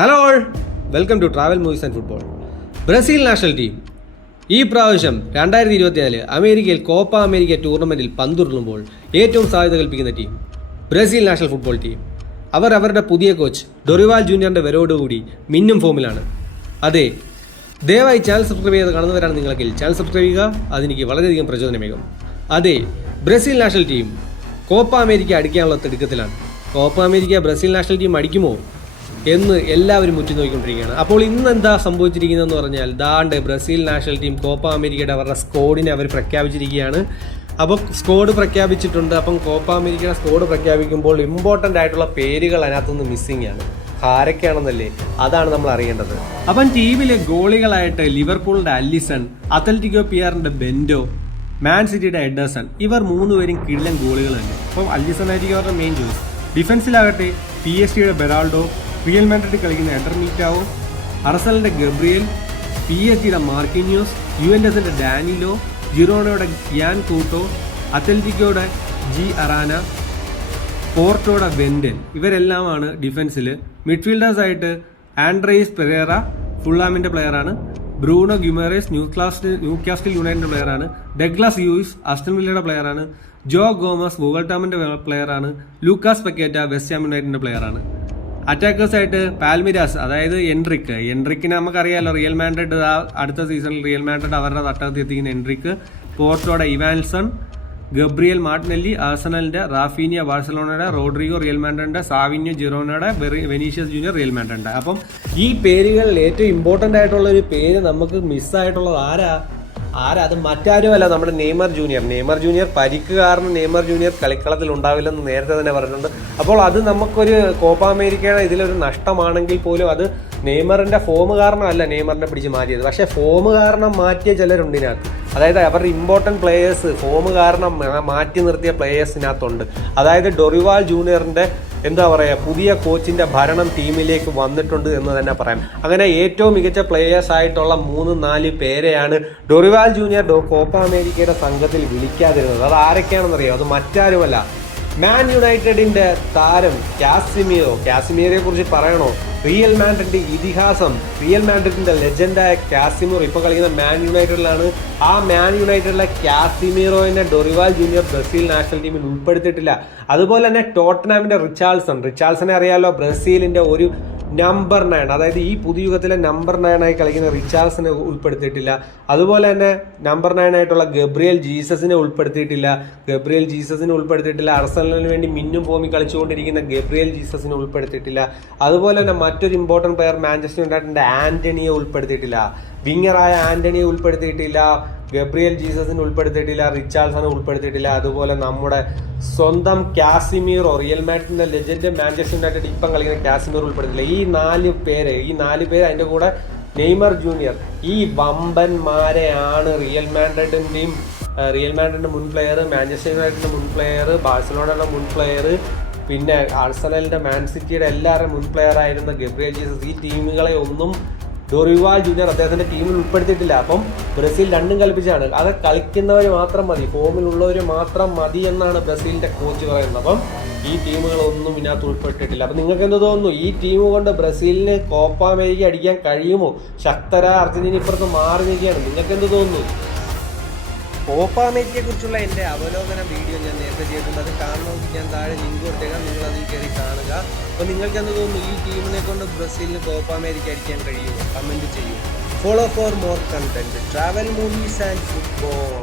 Hello all, welcome to travel movies and football. Brazil national team ഈ പ്രാവശ്യം 2024 അമേരിക്കയിൽ Copa America ടൂർണമെൻറ്റിൽ പന്തുരുളുമ്പോൾ ഏറ്റവും സാധ്യത കൽപ്പിക്കുന്ന team Brazil national football team. അവർ അവരുടെ പുതിയ കോച്ച് ഡൊറിവാൾ ജൂനിയറിൻ്റെ വരവോടുകൂടി മിന്നും ഫോമിലാണ്. അതെ, ദയവായി ചാനൽ സബ്സ്ക്രൈബ് ചെയ്ത് കാണുന്നവരാണ് നിങ്ങളെങ്കിൽ ചാനൽ സബ്സ്ക്രൈബ് ചെയ്യുക, അതെനിക്ക് വളരെയധികം പ്രചോദനമേകും. അതെ, Brazil national team Copa America അടിക്കാനുള്ള തിടുക്കത്തിലാണ്. Copa America Brazil national team അടിക്കുമോ എന്ന് എല്ലാവരും ഉറ്റുനോക്കിക്കൊണ്ടിരിക്കുകയാണ്. അപ്പോൾ ഇന്ന് എന്താ സംഭവിച്ചിരിക്കുന്നതെന്ന് പറഞ്ഞാൽ ദാണ്ട് ബ്രസീൽ നാഷണൽ ടീം കോപ്പ അമേരിക്കയുടെ അവരുടെ സ്ക്വാഡിനെ അവർ പ്രഖ്യാപിച്ചിരിക്കുകയാണ്. അപ്പോൾ സ്ക്വാഡ് പ്രഖ്യാപിച്ചിട്ടുണ്ട്. അപ്പം കോപ്പ അമേരിക്കയുടെ സ്ക്വാഡ് പ്രഖ്യാപിക്കുമ്പോൾ ഇമ്പോർട്ടൻ്റ് ആയിട്ടുള്ള പേരുകൾ അതിനകത്തുനിന്ന് മിസ്സിംഗ് ആണ്. ആരൊക്കെയാണെന്നല്ലേ, അതാണ് നമ്മൾ അറിയേണ്ടത്. അപ്പം ടീമിലെ ഗോളികളായിട്ട് ലിവർപൂളിൻ്റെ അല്ലിസൺ, അത്ലറ്റിക്കോ പിയാറിൻ്റെ ബെൻഡോ, മാൻ സിറ്റിയുടെ എഡേഴ്സൺ, ഇവർ മൂന്നുപേരും കിടിലൻ ഗോളികൾ തന്നെ. അപ്പം അല്ലിസൺ ആയിരിക്കും അവരുടെ മെയിൻ ചോയ്സ്. ഡിഫൻസിലാകട്ടെ PSG ബെറാൾഡോ, റിയൽ മാഡ്രിഡ് കളിക്കുന്ന എഡർ മീറ്റാവോ, അർസനലിന്റെ ഗബ്രിയേൽ, PSG മാർക്കിന്യോസ്, യുവന്റസിന്റെ ഡാനിലോ, ജിറോണയുടെ യാൻ കൂട്ടോ, അത്ലറ്റിക്കോയുടെ ജി അറാന, പോർട്ടോയുടെ വെൻഡൻ, ഇവരെല്ലാമാണ് ഡിഫൻസിൽ. മിഡ്ഫീൽഡേഴ്സായിട്ട് ആൻഡ്രേസ് പെരേറ, ഫുള്ളാമിന്റെ പ്ലെയറാണ്. ബ്രൂണോ ഗിമറേസ്, ന്യൂകാസ്റ്റിൽ യുണൈറ്റഡിന്റെ പ്ലെയറാണ്. ഡഗ്ലസ് ലൂയിസ്, ആസ്റ്റൺ വില്ലയുടെ പ്ലെയറാണ്. ജോ ഗോമസ്, വോൾട്ടാമിന്റെ പ്ലെയറാണ്. ലൂക്കാസ് പക്കേറ്റ, വെസ്റ്റ് ഹാം യുണൈറ്റഡിന്റെ പ്ലെയറാണ്. അറ്റാക്കേഴ്സ് ആയിട്ട് പാൽമിരാസ്, അതായത് എൻട്രിക്കിനെ നമുക്കറിയാമല്ലോ, റിയൽ മാഡ്രിഡ് അടുത്ത സീസണിൽ റിയൽ മാഡ്രിഡ് അവരുടെ തട്ടകത്ത് എത്തിക്കുന്ന എൻട്രിക്ക്. പോർട്ടോയുടെ ഇവാൻസൺ, ഗബ്രിയൽ മാർട്ടിനെല്ലി, ആർസനലിന്റെ റാഫീനിയ, ബാഴ്സലോണയുടെ റോഡ്രിഗോ, റിയൽ മാഡ്രിഡിന്റെ സാവിന്യോ, ജിറോണയുടെ വെനീഷ്യസ് ജൂനിയർ, റിയൽ മാഡ്രിഡിന്റെ. അപ്പം ഈ പേരുകളിൽ ഏറ്റവും ഇമ്പോർട്ടൻ്റ് ആയിട്ടുള്ള ഒരു പേര് നമുക്ക് മിസ്സായിട്ടുള്ളത് ആരാ? അത് മറ്റാരുമല്ല, നമ്മുടെ നെയ്മർ ജൂനിയർ പരിക്ക് കാരണം നെയ്മർ ജൂനിയർ കളിക്കളത്തിൽ ഉണ്ടാവില്ലെന്ന് നേരത്തെ തന്നെ പറഞ്ഞിട്ടുണ്ട്. അപ്പോൾ അത് നമുക്കൊരു കോപ്പ അമേരിക്കയുടെ ഇതിലൊരു നഷ്ടമാണെങ്കിൽ പോലും അത് നെയ്മറിന്റെ ഫോം കാരണമല്ല നെയ്മറിനെ പിടിച്ച് മാറ്റിയത്. പക്ഷേ ഫോം കാരണം മാറ്റിയ ചിലരുണ്ട് ഇതിനകത്ത്. അതായത് അവരുടെ ഇമ്പോർട്ടൻറ്റ് പ്ലേയേഴ്സ് ഫോം കാരണം മാറ്റി നിർത്തിയ പ്ലേയേഴ്സിനകത്തുണ്ട്. അതായത് ഡൊറിവാൾ ജൂനിയറിന്റെ എന്താ പറയുക, പുതിയ കോച്ചിന്റെ ഭരണം ടീമിലേക്ക് വന്നിട്ടുണ്ട് എന്ന് തന്നെ പറയാം. അങ്ങനെ ഏറ്റവും മികച്ച പ്ലേയേഴ്സ് ആയിട്ടുള്ള 3-4 പേരെയാണ് ഡൊറിവാൾ ജൂനിയർ കോപ്പ അമേരിക്കയുടെ സംഘത്തിൽ വിളിക്കാതിരുന്നത്. അത് ആരൊക്കെയാണെന്നറിയോ? അത് മറ്റാരുമല്ല, മാൻ യുണൈറ്റഡിന്റെ താരം കാസിമിയറെ കുറിച്ച് പറയണോ? റിയൽ മാഡ്രിഡിന്റെ ഇതിഹാസം, റിയൽ മാഡ്രിഡിന്റെ ലെജൻഡായ കാസിമിറോ ഇപ്പോൾ കളിക്കുന്ന മാൻ യുണൈറ്റഡിലാണ്. ആ മാൻ യുണൈറ്റഡിലെ കാസിമിറോയിനെ ഡൊറിവാൾ ജൂനിയർ ബ്രസീൽ നാഷണൽ ടീമിൽ ഉൾപ്പെടുത്തിയിട്ടില്ല. അതുപോലെ തന്നെ ടോട്ടനാമിന്റെ റിച്ചാൾസനെ അറിയാലോ, ബ്രസീലിന്റെ ഒരു നമ്പർ 9, അതായത് ഈ പുതുയുഗത്തിലെ നമ്പർ 9 ആയി കളിക്കുന്ന റിച്ചാൾസിനെ ഉൾപ്പെടുത്തിയിട്ടില്ല. അതുപോലെ തന്നെ നമ്പർ 9 ആയിട്ടുള്ള ഗബ്രിയേൽ ജീസസിനെ ഉൾപ്പെടുത്തിയിട്ടില്ല. അർസനലിന് വേണ്ടി മിന്നും ഫോമിൽ കളിച്ചുകൊണ്ടിരിക്കുന്ന ഗബ്രിയേൽ ജീസസിനെ ഉൾപ്പെടുത്തിയിട്ടില്ല. അതുപോലെ തന്നെ മറ്റൊരു ഇമ്പോർട്ടൻറ്റ് പ്ലെയർ മാഞ്ചസ്റ്റർ യുണൈറ്റഡിന്റെ ആന്റണിയെ ഉൾപ്പെടുത്തിയിട്ടില്ല. വിങ്ങറായ ആന്റണിയെ ഉൾപ്പെടുത്തിയിട്ടില്ല. ഗബ്രിയേൽ ജീസസിനെ ഉൾപ്പെടുത്തിയിട്ടില്ല. റിച്ചാൾസനെ ഉൾപ്പെടുത്തിയിട്ടില്ല. അതുപോലെ നമ്മുടെ സ്വന്തം കാസിമീറോ, റിയൽ മാഡ്രിഡിന്റെ ലെജൻഡ്, മാഞ്ചസ്റ്റർ യുണൈറ്റഡ് ഇപ്പം കളിക്കുന്ന കാസിമീറോ ഉൾപ്പെടുത്തില്ല. ഈ നാല് പേര് അതിന്റെ കൂടെ നെയ്മർ ജൂനിയർ, ഈ വമ്പന്മാരെയാണ് റിയൽ മാഡ്രിഡിന്റെ മുൻ പ്ലെയർ, മാഞ്ചസ്റ്റർ യുണൈറ്റഡിന്റെ മുൻ പ്ലെയർ, ബാഴ്സലോണയുടെ മുൻ പ്ലെയർ, പിന്നെ ആർസനലിന്റെ, മാൻ സിറ്റിയുടെ എല്ലാവരുടെയും മുൻ പ്ലെയർ ആയിരുന്ന ഗബ്രിയേൽ ജീസസ്, ഈ ടീമുകളെ ഒന്നും ഡൊറിവാൾ ജൂനിയർ അദ്ദേഹത്തിന്റെ ടീമിൽ ഉൾപ്പെടുത്തിയിട്ടില്ല. അപ്പം ബ്രസീൽ രണ്ടും കൽപ്പിച്ചാണ്. അത് കളിക്കുന്നവർ മാത്രം മതി, ഫോമിലുള്ളവർ മാത്രം മതി എന്നാണ് ബ്രസീലിന്റെ കോച്ച് പറയുന്നത്. അപ്പം ഈ ടീമുകളൊന്നും ഇതിനകത്ത് ഉൾപ്പെട്ടിട്ടില്ല. അപ്പം നിങ്ങൾക്ക് എന്ത് തോന്നുന്നു? ഈ ടീം കൊണ്ട് ബ്രസീലിന് കോപ്പ അമേരിക്ക അടിക്കാൻ കഴിയുമോ? ശക്തരായ അർജന്റീന ഇപ്പുറത്ത് മാറി നിൽക്കുകയാണ്. നിങ്ങൾക്ക് എന്ത് തോന്നുന്നു? കോപ്പ അമേരിക്കയെ കുറിച്ചുള്ള എൻ്റെ അവലോകന വീഡിയോ ഞാൻ നേരത്തെ ചെയ്തിട്ടുണ്ട്. അത് കാണണമെങ്കിൽ ഞാൻ താഴെ ലിങ്ക് കൊടുത്തേക്കാം, നിങ്ങളതിൽ കയറി കാണുക. അപ്പോൾ നിങ്ങൾക്ക് എന്ത് തോന്നുന്നു? ഈ ടീമിനെ കൊണ്ട് ബ്രസീലിന് കോപ്പ അമേരിക്ക അടിക്കാൻ കഴിയുമോ? കമൻറ്റ് ചെയ്യൂ. Follow for more content. Travel movies and football.